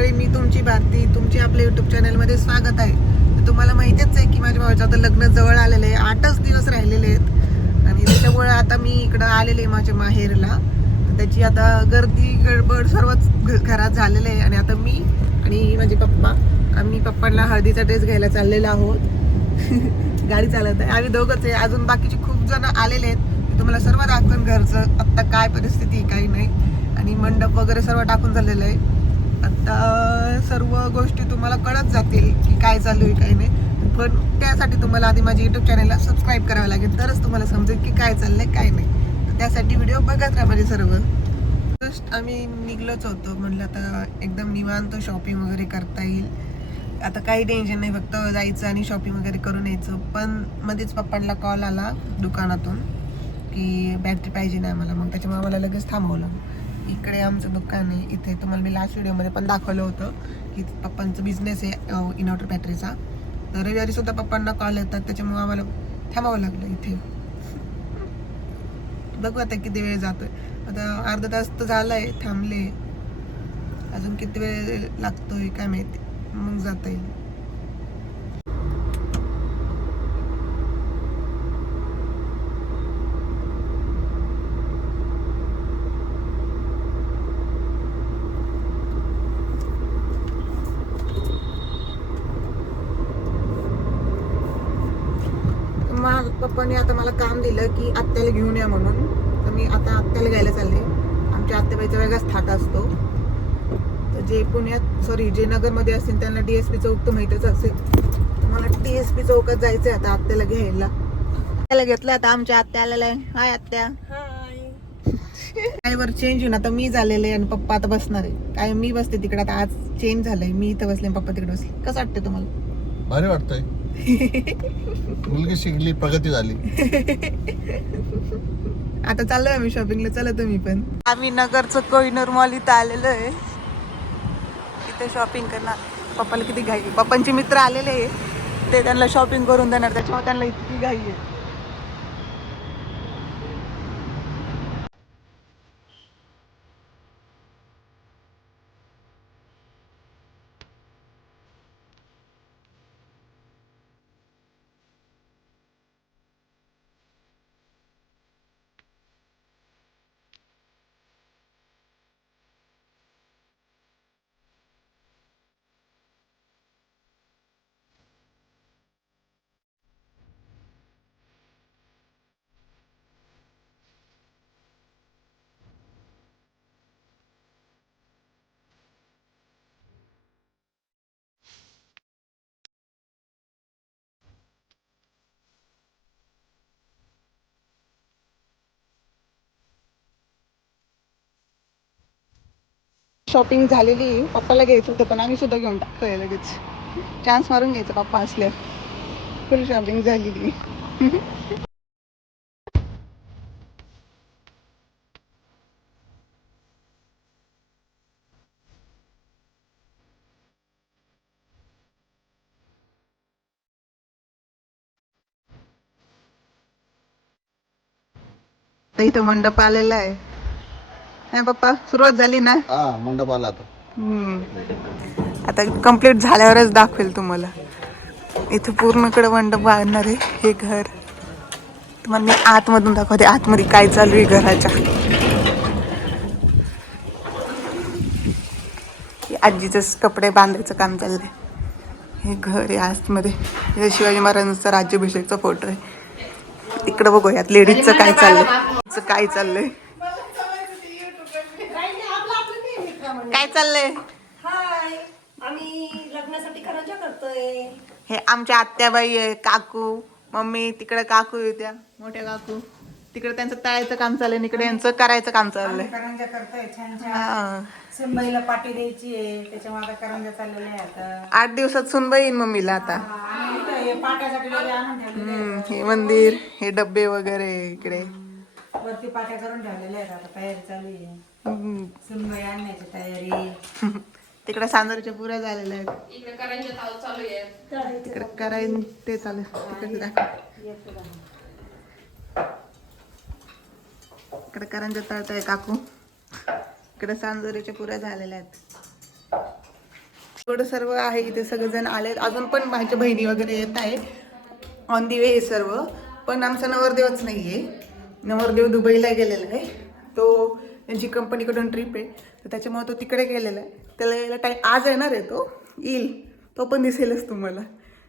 मंडळी, मी तुमची भारती, तुमची आपल्या यूट्यूब चॅनलमध्ये स्वागत आहे. तर तुम्हाला माहितीच आहे की माझ्या भावाचं आता लग्न जवळ आलेलं आहे, 8च दिवस राहिलेले आहेत आणि त्याच्यामुळे आता मी इकडं आलेले आहे माझ्या माहेरला. तर त्याची आता गर्दी गडबड सर्वच घरात झालेलं आहे आणि आता मी आणि माझे पप्पा आम्ही पप्पांना हळदीचा ड्रेस घ्यायला चाललेलो आहोत. गाडी चालवत आहे, आम्ही दोघंच आहे. अजून बाकीचे खूप जण आलेले आहेत. मी तुम्हाला सर्व दाखवून घरचं आत्ता काय परिस्थिती काही नाही आणि मंडप वगैरे सर्व टाकून झालेलं आहे. आता सर्व गोष्टी तुम्हाला कळत जातील की काय चालू आहे काय नाही, पण त्यासाठी तुम्हाला आधी माझ्या यूट्यूब चॅनलला सबस्क्राईब करावं लागेल, तरच तुम्हाला समजेल की काय चाललंय काय नाही. तर त्यासाठी व्हिडिओ बघत राहा माझे सर्व. जस्ट आम्ही निघलोच होतो, म्हटलं आता एकदम निवांत शॉपिंग वगैरे करता येईल. आता काही टेन्शन नाही, फक्त जायचं आणि शॉपिंग वगैरे करून यायचं. पण मध्येच पप्पांना कॉल आला दुकानातून की बॅटरी पाहिजे नाही आम्हाला, मग त्याच्यामुळे आम्हाला लगेच थांबवलं. इकडे आमचं दुकान आहे, इथे तुम्हाला मी लास्ट व्हिडिओमध्ये पण दाखवलं होतं की पप्पांचा बिझनेस आहे इन्व्हर्टर बॅटरीचा. तर रविवारी सुद्धा पप्पांना कॉल येतात, त्याच्यामुळे आम्हाला थांबावं लागलं इथे. बघू आता किती वेळ जातोय. आता अर्धा तास तर झालाय थांबले, अजून किती वेळ लागतोय काय माहिती, मग जाता येईल. मग पप्पांनी आता मला काम दिलं की आत्याला घेऊन या म्हणून. तर मी आता आत्याला घ्यायला चालले. आमच्या आत्याबाईचा वेगळाच थाट असतो. तर जे पुण्यात जे नगरमध्ये असतील त्यांना DSP चौक तर माहीतच असेल. तर मला DSP चौकात जायचंय आता आत्याला घ्यायला. आत्याला घेतलं, आता आमच्या आत्या आलेला आहे. हाय आत्या. ड्रायव्हर चेंज होऊन आता मी झालेले आहे आणि पप्पा आता बसणार आहे. काय मी बसते तिकडे, आता आज चेंज झालंय, मी इथं बसले पप्पा तिकडे बसले. कसं वाटतंय तुम्हाला? भारी वाटतंय. मुलगी शिकली, प्रगती झाली. आता चाललोय आम्ही शॉपिंगला, चला तुम्ही पण. आम्ही नगरचं कोहिनूर मॉल इथं आलेलो आहे, इथे शॉपिंग करणार. पप्पाला किती घाई आहे, पप्पांचे मित्र आलेले आहे, ते त्यांना शॉपिंग करून देणार, त्याच्यामुळे त्यांना इतकी घाई आहे. शॉपिंग झालेली आहे, पप्पाला घ्यायचं होतं पण आम्ही सुद्धा घेऊन टाकतोय लगेच. चान्स मारून घ्यायचं पप्पा असल्यावर. फुल शॉपिंग झालेली. इथं मंडप आलेला आहे. नाही पप्पा, सुरुवात झाली ना? हा, मंडप आला आता. आता कंप्लीट झाल्यावरच दाखवेल तुम्हाला. इथे पूर्णकडे मंडप बांधणार आहे. हे घर तुम्हाला मी आतमधून दाखवते, आतमध्ये काय चालू आहे घराच्या. आजीचंच कपडे बांधायचं काम चाललंय. हे घर आहे आतमध्ये. इथे शिवाजी महाराजांचा राज्याभिषेकचा फोटो आहे. इकडं बघूयात लेडीजचं काय चाललंय. काय चाललंय काय चाललंय. हाय, आम्ही लग्नासाठी करंजा करतोय. हे आमच्या आत्याबाई आहे, काकू, मम्मी, तिकडे काकू आहे, त्या मोठ्या काकू तिकडे, त्यांचं तळायचं काम चाललंय, इकडे यांचं करायचं काम चाललंय. करंजा करतोय छान छान. हा, सुनबाईला पाठी द्यायची आहे, त्याच्यामुळे आता करंजा चाललेला आहे. आता 8 दिवसात सुनबाई येईन मम्मीला आता. आणि इथं हे पाट्यासाठी वगैरे आणून ठेवलेले आहेत. हे मंदिर, हे डब्बे वगैरे इकडे. वरती पाट्या करून ठेवलेल्या आहेत, आता तयारी चालू आहे. हम्म. सुनबाई आणण्याची तयारी. तिकडे सांजरच्या पुऱ्या झालेल्या आहेत, इकडे करंजा चालू आहे. तिकडे करायला ते चालू आहे. तिकडे दाखव, इकडे करंजा तळताय काकू, इकडे सांजोरीच्या पुऱ्या झालेल्या आहेत. थोडं सर्व आहे इथे, सगळेजण आलेत. अजून पण माझ्या बहिणी वगैरे येत आहे. ऑन दी वे हे सर्व. पण आमचा नवरदेवच नाही आहे. नवरदेव दुबईला गेलेला आहे. तो त्यांची कंपनीकडून ट्रिप आहे, तर त्याच्यामुळे तो तिकडे गेलेला आहे. त्याला यायला टाईम आज येणार आहे. तो येईल, तो पण दिसेलच तुम्हाला.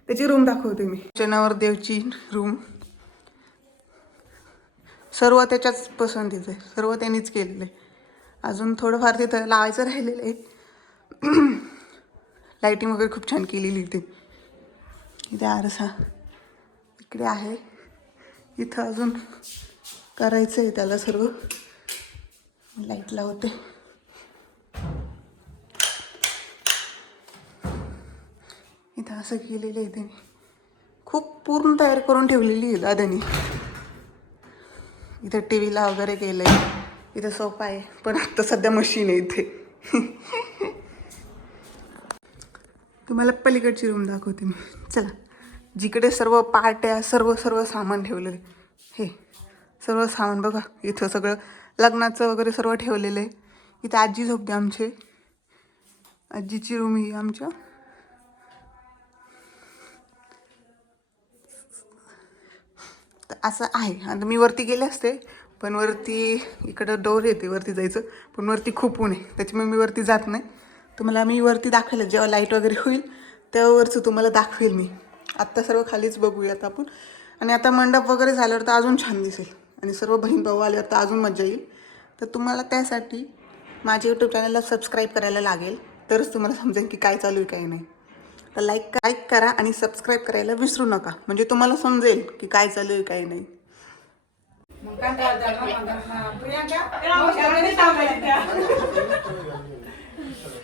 त्याची रूम दाखवते मी. नवरदेवची रूम सर्व त्याच्याच पसंतीचं आहे, सर्व त्यांनीच केलेलं आहे. अजून थोडंफार तिथं लावायचं राहिलेलं आहे. लाईटिंग वगैरे खूप छान केलेली इथे. इथे आरसा इकडे आहे. इथं अजून करायचं आहे त्याला सर्व. लाईट लावते. इथं असं केलेलं आहे त्यांनी. खूप पूर्ण तयार करून ठेवलेली आहे दादानी. इथं टी व्हीला वगैरे केलं आहे. इथं सोफा आहे, पण आत्ता सध्या मशीन आहे इथे. तुम्हाला पलीकडची रूम दाखवते मी. चला, जिकडे सर्व पार्ट्या सर्व सामान ठेवलेलं आहे. हे सर्व सामान बघा. इथं सगळं लग्नाचं वगैरे सर्व ठेवलेलं आहे. इथं आजी झोपते आमचे. आजीची रूम ही आमच्या. तर असं आहे. आता मी वरती गेले असते, पण वरती इकडं डोर येते वरती जायचं, पण वरती खूप ऊन आहे, त्याच्यामुळे मी वरती जात नाही. तुम्हाला मी वरती दाखवेल जेव्हा लाईट वगैरे होईल तेव्हावरचं तुम्हाला दाखवेल मी. आत्ता सर्व खालीच बघूयात आपण. आणि आता मंडप वगैरे झाल्यावर तर अजून छान दिसेल, आणि सर्व बहीण भाऊ आल्यावर तर अजून मजा येईल. तर तुम्हाला त्यासाठी माझ्या यूट्यूब चॅनलला सबस्क्राईब करायला लागेल, तरच तुम्हाला समजेल की काय चालू आहे काय नाही. तर लाईक करा आणि सबस्क्राईब करायला विसरू नका, म्हणजे तुम्हाला समजेल की काय चालू आहे काय नाही.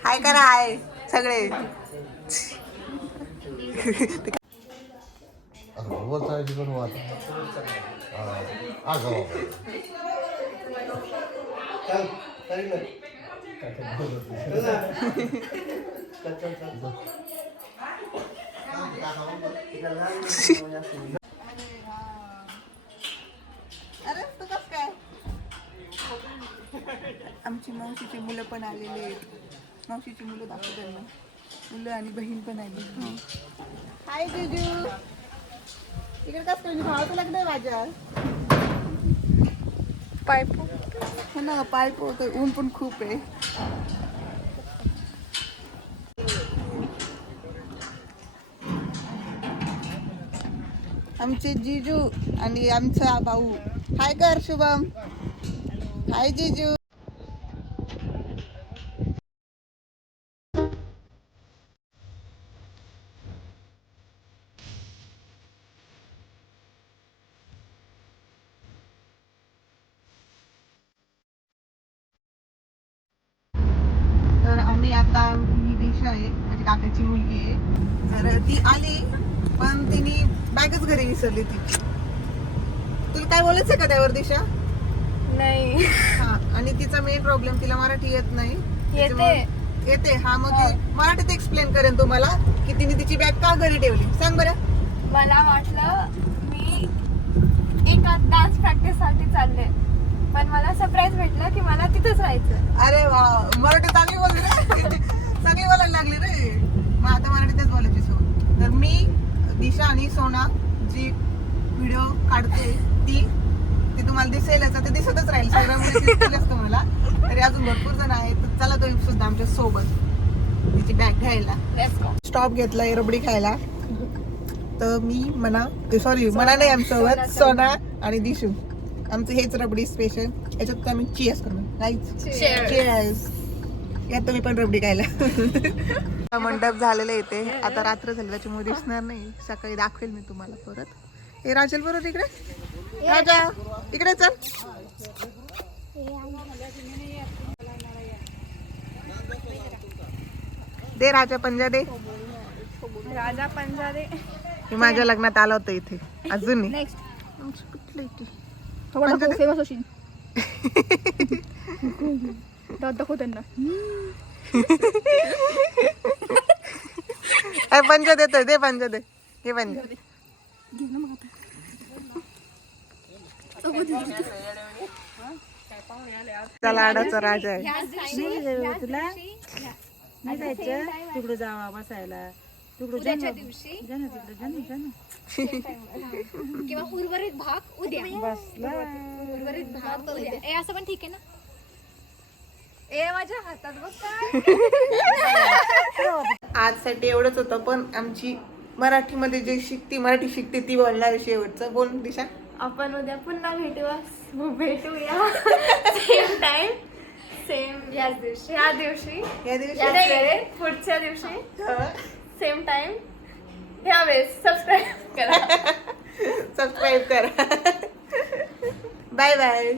हाय करा, हाय सगळे. अरे तू कस काय? आमची मावशीची मुलं पण आलेली आहेत. मावशीची मुलं दाखवतात ना, मुलं आणि बहीण पण आली. हाय जीजू, इकडे कस काय भावाचं लग्न आहे माझ्या. पायपो हो ना, पायपो होतं. ऊन पण खूप आहे. आमचे जीजू आणि आमचा भाऊ. हाय कर शुभम. हाय जीजू. तर आम्ही आता, ही दिशा आहे माझी काकाची मुलगी आहे. तर ती आली, पण तिने बॅगच घरी विसरली. ती तुला काय बोलायचं का त्यावर दिशा? नाही. हा, आणि तिचा मेन प्रॉब्लेम, तिला मराठी येत नाही. येते हा, मग ती मराठीत एक्सप्लेन करेन तुम्हाला की तिने तिची बॅग का घरी ठेवली. सांग बरं. मला वाटलं मी एका डान्स प्रॅक्टिस साठी चालले, पण मला सरप्राईज भेटलं की मला तिथंच राहायचं. अरे वा, मराठी चांगली बोलली रे. चांगली बोलायला लागली रे. मग आता मराठीतच बोलायची सो. तर मी, दिशा आणि सोना जी व्हिडिओ काढते ती तुम्हाला दिसेलच. ते दिसतच राहील सगळ्यामुळे दिसतीलच तुम्हाला. तरी अजून भरपूर जण आहेत. तर चला तुम्ही सुद्धा आमच्या सोबत तिची बॅग घ्यायला. स्टॉप घेतला रबडी खायला. तर मी मना नाही, आमच्यासोबत सोना आणि दिशू. आमचं हेच रबडी स्पेशल. याच्यात आम्ही चीअर्स करू. चीअर्स. या तुम्ही पण रबडी खायला. मंडप झालेलं येते. आता रात्र झाली त्याच्यामुळे दिसणार नाही. सकाळी दाखवेल मी तुम्हाला परत. हे राजल बरोबर इकडे. राजा इकडे चल. दे राजा पंजा दे. राजा पंजा दे. हे माझ्या लग्नात आलं होतं इथे. अजून नाही. कुठलं इथे फेमस होशील. दाखव त्यांना. पंजा देतोय. दे पंजा दे. हे पंजा लाडाचा राजा आहे. नाही जायचं तिकडे जावा बसायला तिकडे जा उद्याच्या ना. दिवशी जा ना तिकडे जा ना जा ना किंवा उर्वरित भाग उद्या बसला उर्वरित भाग उद्या ए असं पण ठीक आहे ना ए माझ्या हातात बघ काय आजसाठी एवढंच होतं, पण आमची मराठीमध्ये जे शिकती मराठी शिकते ती बोलणार आहे शेवटचं. बोल दिशा. आपण उद्या पुन्हा भेटूया सेम टाइम सेम याच दिवशी या दिवशी या दिवशी याच वेळेत पुढच्या दिवशी सेम टाइम ह्यावेळेस सबस्क्राईब करा सबस्क्राईब करा. Bye bye.